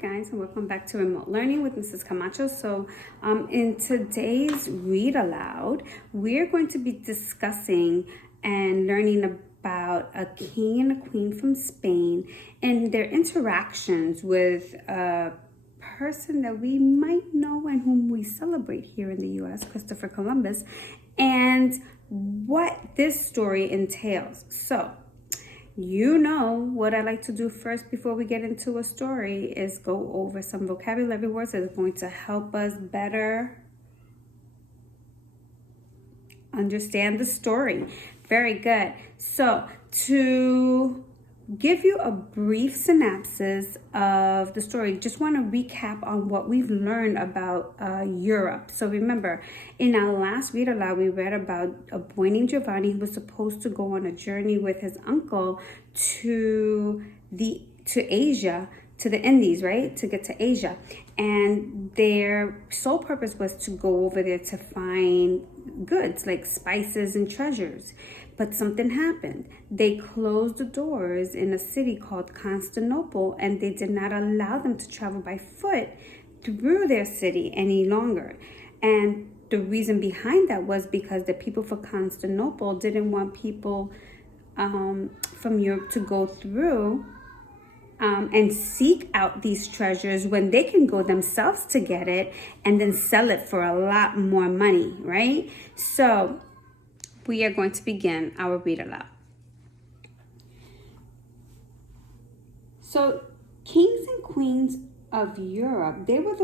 guys, and welcome back to Remote Learning with Mrs. Camacho. So in today's Read Aloud, we're going to be discussing and learning about a king and a queen from Spain and their interactions with a person that we might know and whom we celebrate here in the U.S., Christopher Columbus, and what this story entails. So, you know what I like to do first before we get into a story is go over some vocabulary words that are going to help us better understand the story. Very good. So to give you a brief synopsis of the story, just want to recap on what we've learned about Europe. So remember, in our last read aloud, we read about a boy named Giovanni who was supposed to go on a journey with his uncle to Asia, to the Indies, right? To get to Asia. And their sole purpose was to go over there to find goods like spices and treasures. But something happened. They closed the doors in a city called Constantinople, and they did not allow them to travel by foot through their city any longer. And the reason behind that was because the people from Constantinople didn't want people from Europe to go through and seek out these treasures when they can go themselves to get it and then sell it for a lot more money, right? So we are going to begin our read aloud. So kings and queens of Europe, they were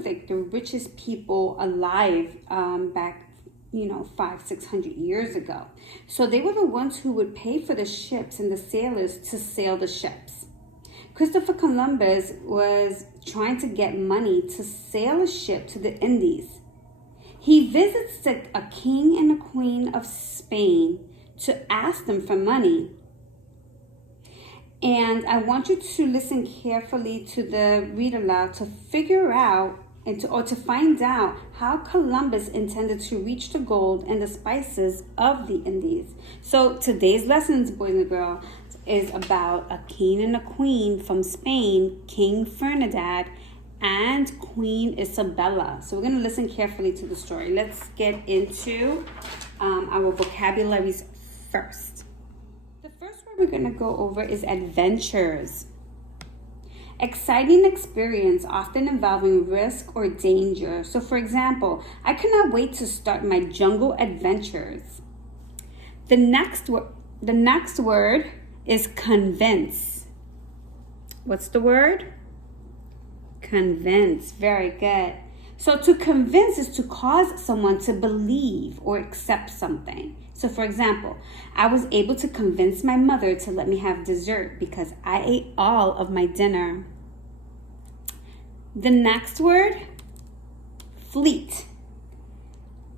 like the richest people alive back 500-600 years ago. So they were the ones who would pay for the ships and the sailors to sail the ships. Christopher Columbus was trying to get money to sail a ship to the Indies. He visits a king and a queen of Spain to ask them for money. And I want you to listen carefully to the read aloud to figure out to find out how Columbus intended to reach the gold and the spices of the Indies. So today's lessons, boys and girls, is about a king and a queen from Spain, King Ferdinand and Queen Isabella. So we're going to listen carefully to the story. Let's get into our vocabularies first. The first word we're going to go over is adventures. Exciting experience, often involving risk or danger. So for example, I cannot wait to start my jungle adventures. The next word is convince. What's the word? Convince. Very good. So to convince is to cause someone to believe or accept something. So for example, I was able to convince my mother to let me have dessert because I ate all of my dinner. The next word, fleet.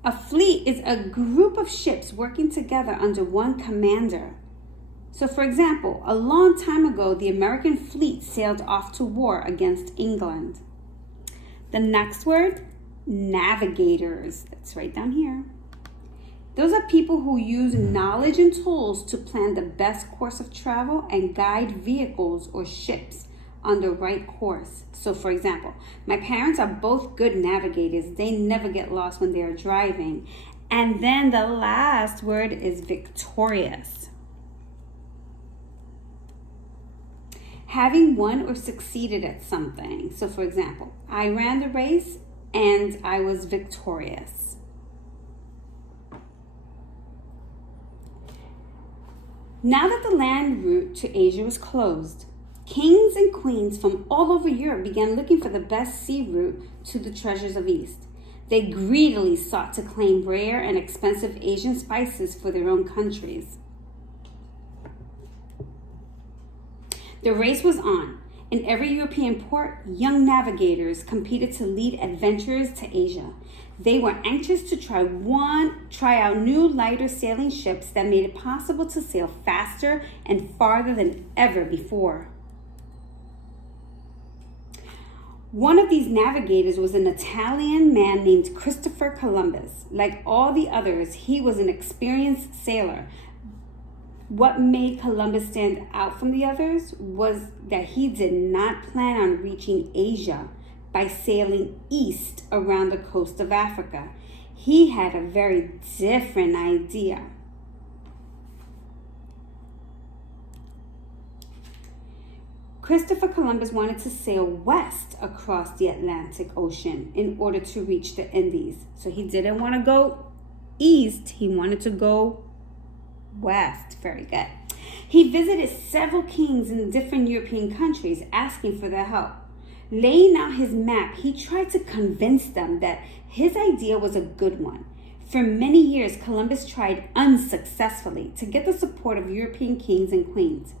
A fleet is a group of ships working together under one commander. So for example, a long time ago, the American fleet sailed off to war against England. The next word, navigators. That's right down here. Those are people who use knowledge and tools to plan the best course of travel and guide vehicles or ships on the right course. So for example, my parents are both good navigators. They never get lost when they are driving. And then the last word is victorious. Having won or succeeded at something. So for example, I ran the race and I was victorious. Now that the land route to Asia was closed, kings and queens from all over Europe began looking for the best sea route to the treasures of East. They greedily sought to claim rare and expensive Asian spices for their own countries. The race was on. In every European port, young navigators competed to lead adventurers to Asia. They were anxious to try out new lighter sailing ships that made it possible to sail faster and farther than ever before. One of these navigators was an Italian man named Christopher Columbus. Like all the others, he was an experienced sailor. What made Columbus stand out from the others was that he did not plan on reaching Asia by sailing east around the coast of Africa. He had a very different idea. Christopher Columbus wanted to sail west across the Atlantic Ocean in order to reach the Indies. So he didn't want to go east, he wanted to go west. Very good. He visited several kings in different European countries asking for their help. Laying out his map, he tried to convince them that his idea was a good one. For many years, Columbus tried unsuccessfully to get the support of European kings and queens.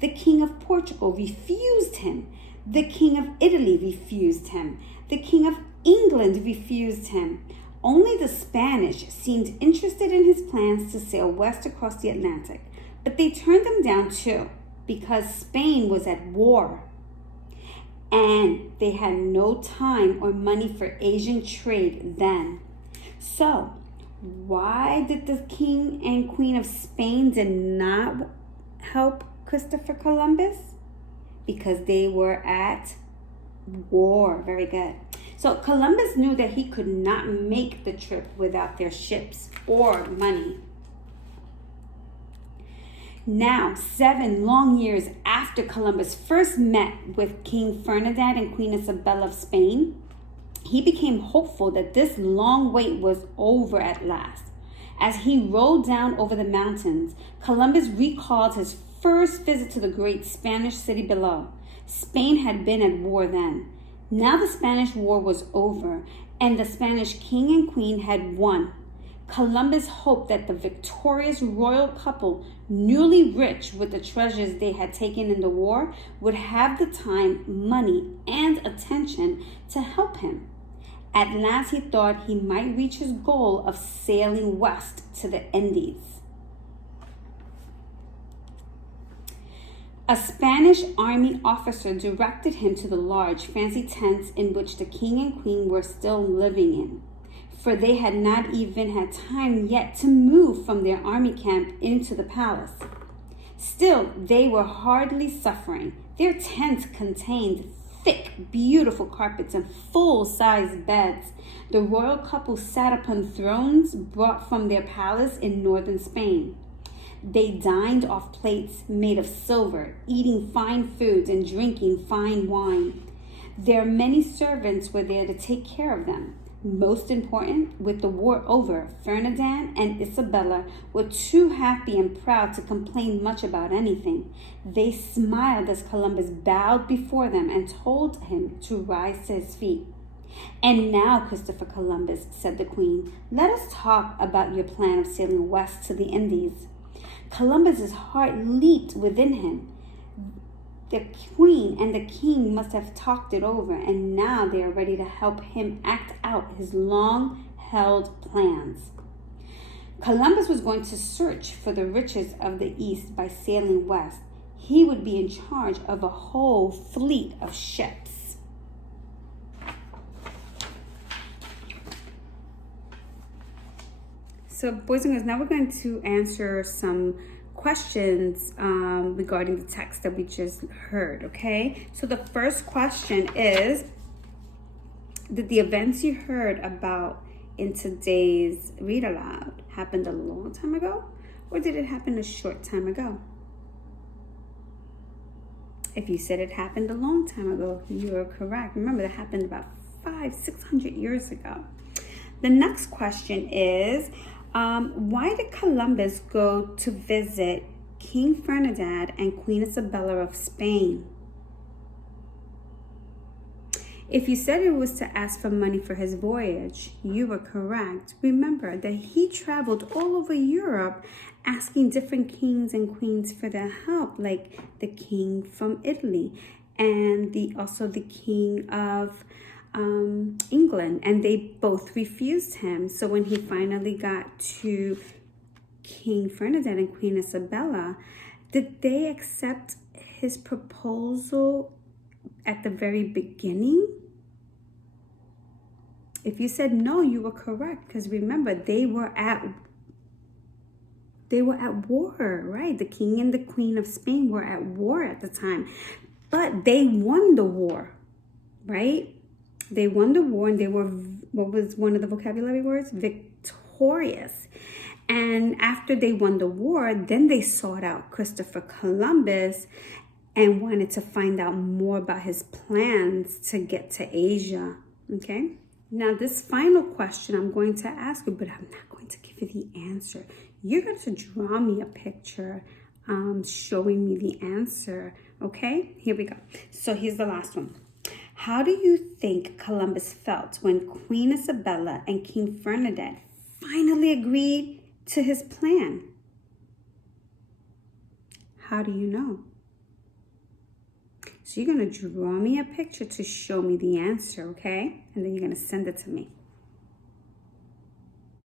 The King of Portugal refused him. The King of Italy refused him. The King of England refused him. Only the Spanish seemed interested in his plans to sail west across the Atlantic, but they turned him down too because Spain was at war and they had no time or money for Asian trade then. So, why did the King and Queen of Spain did not help Christopher Columbus? Because they were at war. Very good. So Columbus knew that he could not make the trip without their ships or money. Now, 7 long years after Columbus first met with King Ferdinand and Queen Isabella of Spain, he became hopeful that this long wait was over at last. As he rode down over the mountains, Columbus recalled his first visit to the great Spanish city below. Spain had been at war then. Now the Spanish War was over, and the Spanish king and queen had won. Columbus hoped that the victorious royal couple, newly rich with the treasures they had taken in the war, would have the time, money, and attention to help him. At last he thought he might reach his goal of sailing west to the Indies. A Spanish army officer directed him to the large, fancy tents in which the king and queen were still living in, for they had not even had time yet to move from their army camp into the palace. Still, they were hardly suffering. Their tents contained thick, beautiful carpets and full-sized beds. The royal couple sat upon thrones brought from their palace in northern Spain. They dined off plates made of silver, eating fine foods and drinking fine wine. Their many servants were there to take care of them. Most important, with the war over, Ferdinand and Isabella were too happy and proud to complain much about anything. They smiled as Columbus bowed before them and told him to rise to his feet. "And now, Christopher Columbus," said the queen, "let us talk about your plan of sailing west to the Indies." Columbus's heart leaped within him. The queen and the king must have talked it over, and now they are ready to help him act out his long-held plans. Columbus was going to search for the riches of the East by sailing west. He would be in charge of a whole fleet of ships. So, boys and girls, now we're going to answer some questions regarding the text that we just heard, okay? So the first question is, did the events you heard about in today's Read Aloud happened a long time ago, or did it happen a short time ago? If you said it happened a long time ago, you are correct. Remember, that happened about 500-600 years ago. The next question is, why did Columbus go to visit King Ferdinand and Queen Isabella of Spain? If you said it was to ask for money for his voyage, you were correct. Remember that he traveled all over Europe asking different kings and queens for their help, like the king from Italy and also the king of England, and they both refused him. So when he finally got to King Ferdinand and Queen Isabella, did they accept his proposal at the very beginning? If you said no, you were correct, because remember, they were at They were at war, right? The king and the queen of Spain were at war at the time. But they won the war, right? They won the war and they were, what was one of the vocabulary words? Victorious. And after they won the war, then they sought out Christopher Columbus and wanted to find out more about his plans to get to Asia, okay? Now, this final question I'm going to ask you, but I'm not going to give you the answer. You're going to draw me a picture showing me the answer, okay? Here we go. So here's the last one. How do you think Columbus felt when Queen Isabella and King Ferdinand finally agreed to his plan? How do you know? So you're going to draw me a picture to show me the answer, okay? And then you're going to send it to me.